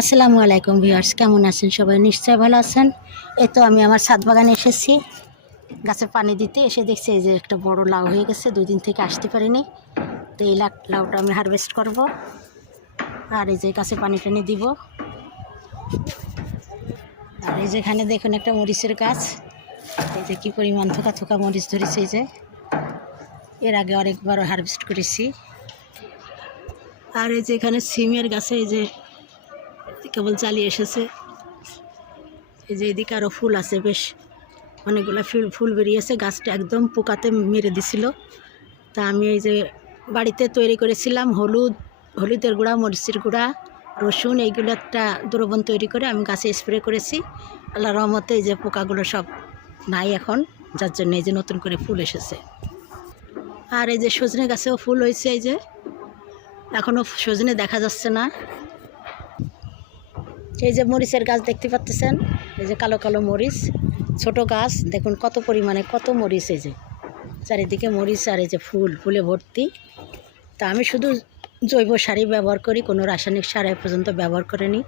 আসসালামু আলাইকুম ভিউয়ার্স, কেমন আছেন সবাই? নিশ্চয়ই ভালো আছেন? এই তো আমি আমার ছাদ বাগানে এসেছি। গাছে পানি দিতে এসে দেখছি এই যে একটা বড় লাউ হয়ে গেছে, দুই দিন থেকে আসতে পারিনি। তো এই লাউ লাউটা আমি হারভেস্ট করব। আর এই যে গাছে পানি টানি দিব। আর এই যে এখানে দেখুন একটা মরিচের গাছ। এই যে কী পরিমাণ থোকা থোকা মরিচ ধরেছে এই যে। এর আগে অনেকবার হারভেস্ট করেছি। আর এই যে এখানে সিমের গাছে এই যে কেবল চালিয়ে এসেছে। এই যে এদিকে আরও ফুল আছে বেশ। অনেকগুলো ফুল ফুল বেরিয়েছে। গাছটা একদম পোকাতে মেরে দিছিল। তা আমি এই যে বাড়িতে তৈরি করেছিলাম হলুদ, হলুদের গুঁড়া, মরিচের গুঁড়া, রসুন, এইগুলো একটা দ্রবণ তৈরি করে আমি গাছে স্প্রে করেছি। আল্লাহ রহমতে এই যে পোকাগুলো সব নাই এখন, যার জন্য এই যে নতুন করে ফুল এসেছে। আর এই যে সজনে গাছেও ফুল হয়েছে এই যে। এখনও সজনে দেখা যাচ্ছে না। এই যে মরিচের গাছ দেখতে পাচ্ছেন? এই যে কালো কালো মরিচ, ছোট গাছ। দেখুন কত পরিমাণে, কত মরিচ এই যে। চারিদিকে মরিচ আর এই যে ফুল, ফুলে ভর্তি। তা আমি শুধু জৈব সারই ব্যবহার করি, কোনো রাসায়নিক সার এ পর্যন্ত ব্যবহার করিনি।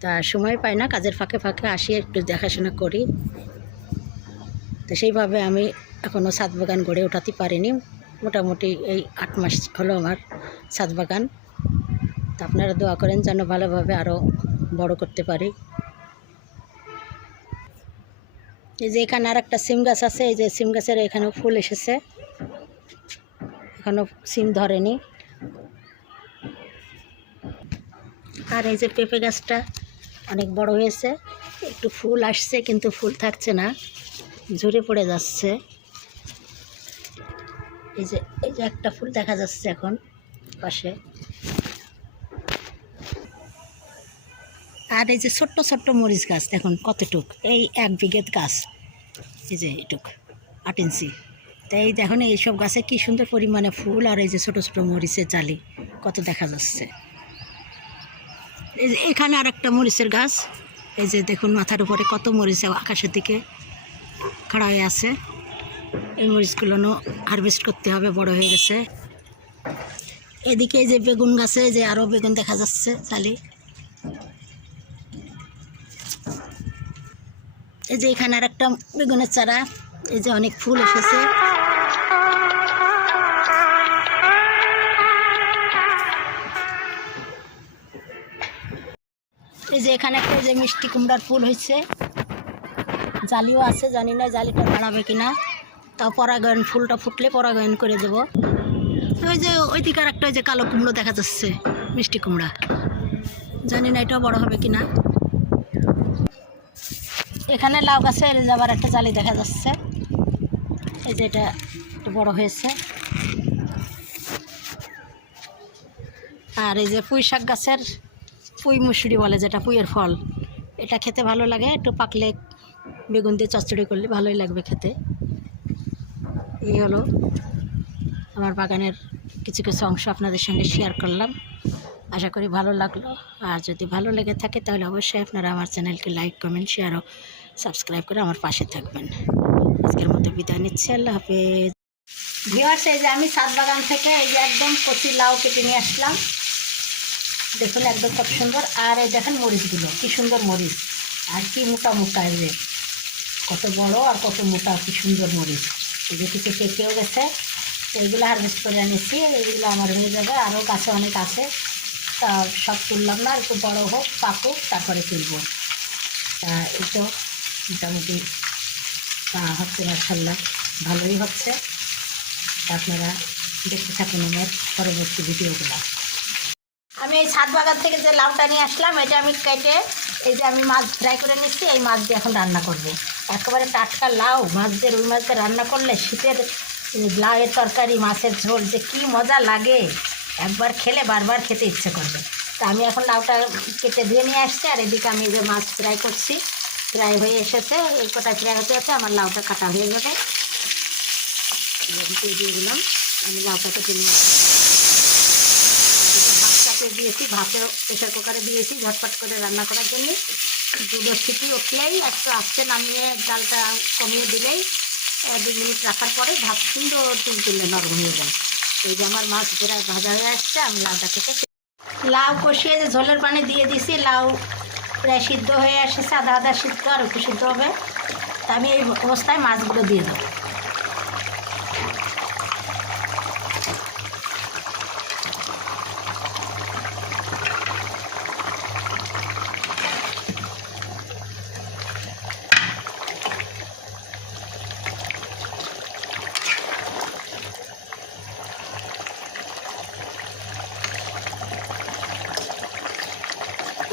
তা সময় পাই না, কাজের ফাঁকে ফাঁকে আসি, একটু দেখাশোনা করি। তো সেইভাবে আমি এখনও ছাদ বাগান গড়ে ওঠাতে পারিনি। মোটামুটি এই আট মাস হলো আমার ছাদ বাগান। তা আপনারা দোয়া করেন যেন ভালোভাবে আরও বড় করতে পারি। এই যে এখানে আর একটা সিম গাছ আছে, এই যে সিম গাছের এখানেও ফুল এসেছে। এখনও সিম ধরেনি। আর এই যে পেঁপে গাছটা অনেক বড় হয়েছে, একটু ফুল আসছে কিন্তু ফুল থাকছে না, ঝরে পড়ে যাচ্ছে। এই যে এই যে একটা ফুল দেখা যাচ্ছে এখন পাশে। আর এই যে ছোট্ট ছোট্ট মরিচ গাছ, দেখুন কতটুক। এই এক বিঘেত গাছ, এই যে এটুক, আট ইঞ্চি। তাই এই দেখুন এইসব গাছে কি সুন্দর পরিমাণে ফুল আর এই যে ছোট ছোট মরিচের জালি, কত দেখা যাচ্ছে। এই যে এখানে আর একটা মরিচের গাছ, এই যে দেখুন মাথার উপরে কত মরিচ আকাশের দিকে খাড়া হয়ে আছে। এই মরিচগুলো হারভেস্ট করতে হবে, বড় হয়ে গেছে। এদিকে এই যে বেগুন গাছে যে আরও বেগুন দেখা যাচ্ছে চালি এই যে এখানে আর একটা বেগুনের চারা, এই যে অনেক ফুল এসেছে। এই যে এখানে একটা যে মিষ্টি কুমড়ার ফুল হয়েছে, জালিও আছে, জানি না জালিটা দাঁড়াবে কিনা। তা পরাগায়ন, ফুলটা ফুটলে পরাগায়ন করে দেব। ওই যে ওই দিকে আর একটা ওই যে কালো কুমড়ো দেখা যাচ্ছে, মিষ্টি কুমড়া। জানি না এটাও বড় হবে কিনা। এখানে লাউ গাছে গাছের যাবার একটা জালি দেখা যাচ্ছে। এই যে এটা একটু বড় হয়েছে। আর এই যে পুঁই শাক গাছের পুঁই মুসুরি বলে যেটা, পুঁইয়ের ফল, এটা খেতে ভালো লাগে। একটু পাকলে বেগুন দিয়ে চচ্চড়ি করলে ভালোই লাগবে খেতে। এই হলো আমার বাগানের কিছু কিছু অংশ আপনাদের সঙ্গে শেয়ার করলাম। আশা করি ভালো লাগল। আর যদি ভালো লেগে থাকে তাহলে অবশ্যই আপনারা আমার চ্যানেলকে লাইক কমেন্ট শেয়ার ও সাবস্ক্রাইব করে আমার পাশে থাকবেন। আজকের মতো বিদায় নিচ্ছি, আল্লাহ হাফেজ। ভিওয়ার্স এই যে আমি সাত বাগান থেকে এই যে একদম কচি লাউ কেটে নিয়ে আসলাম। দেখুন, একদম কত সুন্দর। আর এই দেখেন মরিচগুলো, কি সুন্দর মরিচ। আর কি মোটা মোটা এই যে। কত বড় আর কত মোটা, কি সুন্দর মরিচ। এই যে কিছু পেকেও গেছে। এইগুলো হারভেস্ট করে আনিছি এইগুলো আমার হয়ে যাবে। আরও গাছে অনেক আছে। তা সব তুললাম না, একটু বড় হোক, পাকুক, তারপরে তুলবো। তা এই তো। মোটামুটি, তা হচ্ছে মাসাল্লাহ ভালোই হচ্ছে। আপনারা দেখতে থাকুন আমার পরবর্তী ভিডিওগুলো। আমি এই ছাদ বাগান থেকে যে লাউটা নিয়ে আসলাম, এটা আমি কেটে এই যে আমি মাছ ফ্রাই করে নিচ্ছি, এই মাছ দিয়ে এখন রান্না করব। একেবারে টাটকা লাউ, মাছ দিয়ে রুই মাছ রান্না করলে শীতের লাউয়ের তরকারি, মাছের ঝোল যে কি মজা লাগে, একবার খেলে বারবার খেতে ইচ্ছে করবে। তা আমি এখন লাউটা কেটে ধুয়ে নিয়ে আসছি, আর এদিকে আমি যে মাছ ফ্রাই করছি ফ্রাই হয়ে এসেছে, এই কটা ফ্রাই হতে হচ্ছে আমার লাউটা কাটা হয়ে যাবে। দিয়ে দিলাম। আমি লাউটাকে কেটে নিয়ে আসছি ভাত চাপে দিয়েছি ভাতেও প্রেশার কুকারে দিয়েছি ঝটপট করে রান্না করার জন্য। দুটো সিটি উঠলেই একটু আস্তে নামিয়ে ডালটা কমিয়ে দিলেই দু মিনিট রাখার পরে ভাত সুন্দর তুল তুললে নরম হয়ে যায়। এই যে আমার মাছ প্রায় ভাজা হয়ে আসছে, আমি লাউটা থেকে লাউ কষিয়ে যে ঝোলের পানি দিয়ে দিছি, লাউ প্রায় সিদ্ধ হয়ে এসেছে আধা আধা সিদ্ধ আর একটু সিদ্ধ হবে। তা আমি এই অবস্থায় মাছগুলো দিয়ে দেবো।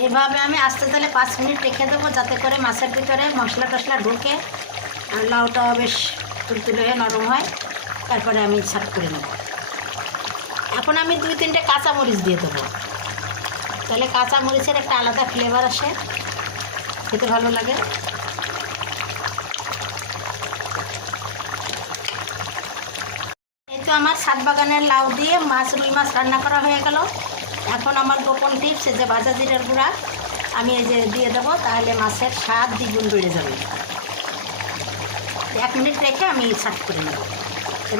এভাবে আমি আস্তে তাহলে পাঁচ মিনিট রেখে দেবো, যাতে করে মাছের ভিতরে মশলা টশলা ঢুকে আর লাউটাও বেশ তুলতুলে হয়ে নরম হয়। তারপরে আমি সার্ভ করে নেব। এখন আমি দুই তিনটে কাঁচা মরিচ দিয়ে দেবো। তাহলে কাঁচা মরিচের একটা আলাদা ফ্লেভার আসে। খেতে ভালো লাগে। এই তো আমার সাত বাগানের লাউ দিয়ে মাছ, রুই মাছ রান্না করা হয়ে গেল। এখন আমার গোপন টিপস যে ভাজা জিরের গুঁড়া, আমি এই যে দিয়ে দেবো, তাহলে মাছের স্বাদ দ্বিগুণ বেড়ে যাবে। এক মিনিট রেখে আমি সার্ভ করে নেব।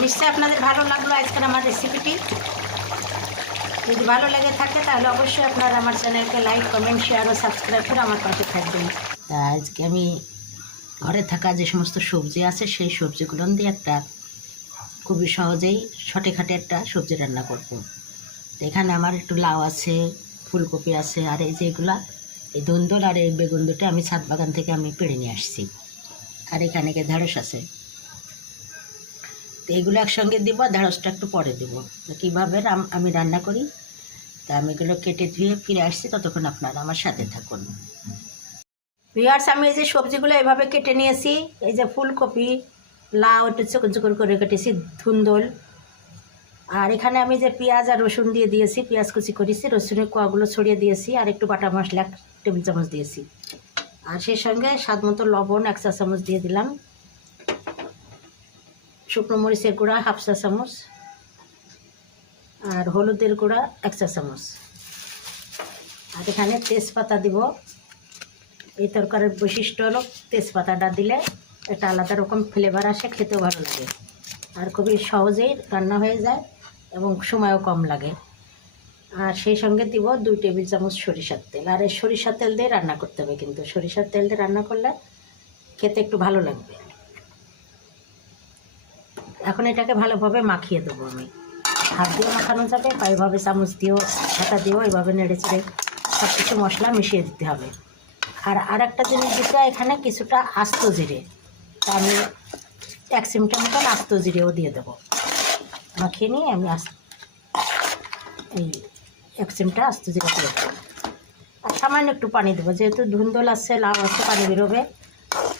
নিশ্চয়ই আপনাদের ভালো লাগল আজকের আমার রেসিপিটি যদি ভালো লেগে থাকে, তাহলে অবশ্যই আপনারা আমার চ্যানেলকে লাইক কমেন্ট শেয়ার ও সাবস্ক্রাইব করে আমার পাশে থাকবেন। তা আজকে আমি ঘরে থাকা যে সমস্ত সবজি আছে, সেই সবজিগুলো দিয়ে একটা খুবই সহজেই ছটে খাটে একটা সবজি রান্না করব। এখানে আমার একটু লাউ আছে, ফুলকপি আছে, আর এই যেগুলা এই ধুন্দুল আর এই বেগুন দুটো আমি ছাদ বাগান থেকে আমি পেড়ে নিয়ে আসছি। আর এখানে কি ঢেঁড়স আছে। তো এগুলো একসঙ্গে দিব ঢেঁড়সটা একটু পরে দেবো। তো কীভাবে আমি রান্না করি? তা আমি এগুলো কেটে ধুয়ে ফিরে আসছি, ততক্ষণ আপনারা আমার সাথে থাকুন। ভিওয়ার্স আমি এই যে সবজিগুলো এভাবে কেটে নিয়েছি, এই যে ফুলকপি, লাউ, একটু চোখ চোখর করে কেটেছি, ধুন্দল। আর এখানে আমি যে পেঁয়াজ আর রসুন দিয়ে দিয়েছি, পেঁয়াজ কুচি করেছি, রসুনের কোয়াগুলো ছড়িয়ে দিয়েছি আর একটু বাটা মশলা টেবিল চামচ দিয়েছি। আর সেই সঙ্গে স্বাদ মতো লবণ এক চা চামচ দিয়ে দিলাম। শুকনো মরিচের গুঁড়া হাফ চা চামচ আর হলুদের গুঁড়া এক চা চামচ। আর এখানে তেজপাতা দিব। এই তরকারির বৈশিষ্ট্য হলো তেজপাতাটা দিলে একটা আলাদা রকম ফ্লেভার আসে, খেতেও ভালো লাগে। আর খুবই সহজেই রান্না হয়ে যায়। এবং সময়ও কম লাগে। আর সেই সঙ্গে দিব দুই টেবিল চামচ সরিষার তেল। আর এই সরিষার তেল দিয়ে রান্না করতে হবে কিন্তু। সরিষার তেল দিয়ে রান্না করলে খেতে একটু ভালো লাগবে। এখন এটাকে ভালোভাবে মাখিয়ে দেবো আমি। হাত দিয়ে মাখানো যাবে, বা এভাবে চামচ দিয়েও হাতা দিয়েও এভাবে নেড়ে চেড়ে সব কিছু মশলা মিশিয়ে দিতে হবে। আর আর একটা জিনিস দিতে এখানে কিছুটা আস্ত জিরে। তা আমি এক চিমটা মতন আস্ত জিরেও দিয়ে দেবো। মাখিয়ে নিয়ে আমি আস এই এক চিমটা আস্তে জিরে দিয়ে দেবো। আর সামান্য একটু পানি দেবো, যেহেতু ধুন্দল আছে, লাউ আছে, পানি বেরোবে।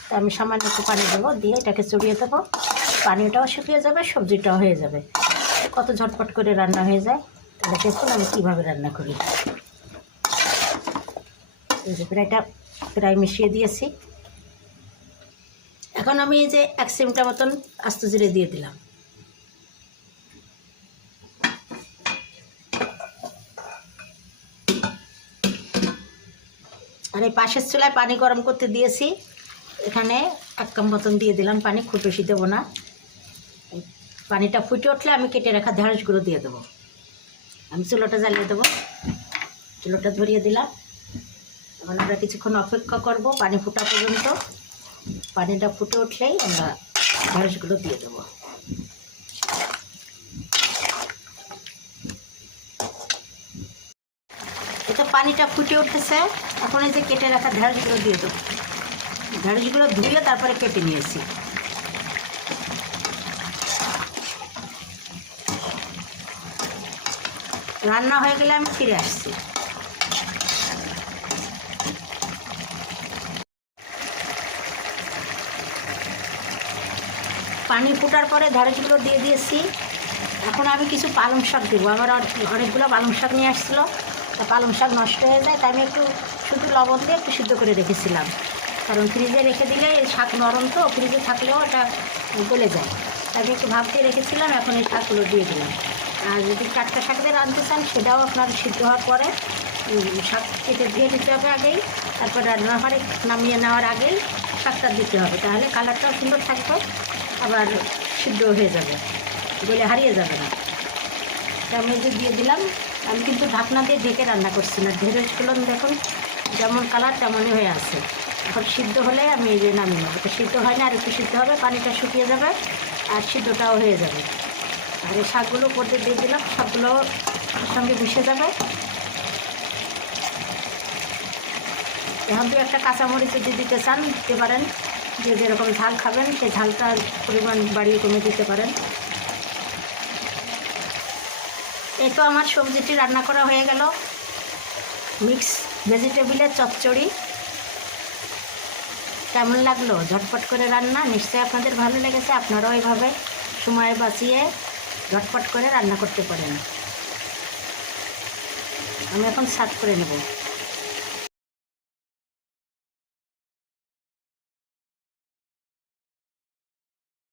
তা আমি সামান্য একটু পানি দেবো, দিয়ে এটাকে চড়িয়ে দেবো। পানিটাও শুকিয়ে যাবে, সবজিটাও হয়ে যাবে। কত ঝটপট করে রান্না হয়ে যায়, তাহলে দেখুন আমি কীভাবে রান্না করি। এই যে প্রায়টা প্রায় মিশিয়ে দিয়েছি। এখন আমি এই যে এক সিমটা মতন আস্ত জিরে দিয়ে দিলাম। আর এই পাশের চুলায় পানি গরম করতে দিয়েছি। এখানে এক কাম মতন দিয়ে দিলাম পানি, খুব বেশি দেবো না। পানিটা ফুটে উঠলে আমি কেটে রাখা ঢেঁড়সগুলো দিয়ে দেবো। আমি চুলোটা জ্বালিয়ে দেবো। চুলোটা ধরিয়ে দিলাম। এখন আমরা কিছুক্ষণ অপেক্ষা করব পানি ফোটা পর্যন্ত। পানিটা ফুটে উঠলেই আমরা ঢেঁড়সগুলো দিয়ে দেবো। পানিটা ফুটে উঠেছে। এখন এই যে কেটে রাখা ঢেঁড়সগুলো দিয়ে দেবো। ঢেঁড়সগুলো ধুয়ে তারপরে কেটে নিয়েছি। রান্না হয়ে গেলে আমি ফিরে আসছি। পানি ফোটার পরে ঢেঁড়সগুলো দিয়ে দিয়েছি। এখন আমি কিছু পালং শাক দেবো। আমার অনেকগুলো পালং শাক নিয়ে আসছিল। তা পালং শাক নষ্ট হয়ে যায়, তাই আমি একটু শুধু লবণ দিয়ে একটু সিদ্ধ করে রেখেছিলাম। কারণ ফ্রিজে রেখে দিলে শাক নরম তো, ফ্রিজে থাকলেও এটা গলে যায়। তাই আমি একটু ভাব দিয়ে রেখেছিলাম, এখন এই শাকগুলো দিয়ে দিলাম। আর যদি টাটকা শাক দিয়ে রাঁধতে চান, সেটাও আপনার সিদ্ধ হওয়ার পরে শাক কেটে দিয়ে দিতে হবে আগেই। তারপর রান্না করে নামিয়ে নেওয়ার আগেই শাকটা দিতে হবে, তাহলে কালারটাও সুন্দর থাকবে, আবার সিদ্ধ হয়ে যাবে বলে হারিয়ে যাবে না। তা আমি দিয়ে দিলাম আমি কিন্তু ঢাকনা দিয়ে ঢেকে রান্না করছি না। ঢেঁড়সগুলো দেখুন, যেমন কালার তেমনই হয়ে আছে। এখন সিদ্ধ হলে আমি এই যে নামিয়ে নেব। তো সিদ্ধ হয় না, আর একটু সিদ্ধ হবে, পানিটা শুকিয়ে যাবে আর সিদ্ধটাও হয়ে যাবে। আর এই শাকগুলো উপরে দিয়ে দিলাম, শাকগুলো সঙ্গে মিশে যাবে। এখন তো একটা কাঁচামরিচ যদি দিতে চান, দিতে পারেন। যে যেরকম ঝাল খাবেন, সেই ঝালটার পরিমাণ বাড়িয়ে কমে দিতে পারেন। এই তো আমার সবজিটি রান্না করা হয়ে গেল। মিক্স ভেজিটেবিলের চচ্চড়ি। কেমন লাগল? ঝটপট করে রান্না। নিশ্চয়ই আপনাদের ভালো লেগেছে। আপনারাও এইভাবে সময় বাঁচিয়ে ঝটপট করে রান্না করতে পারেন। আমি এখন সার্ভ করে নেব।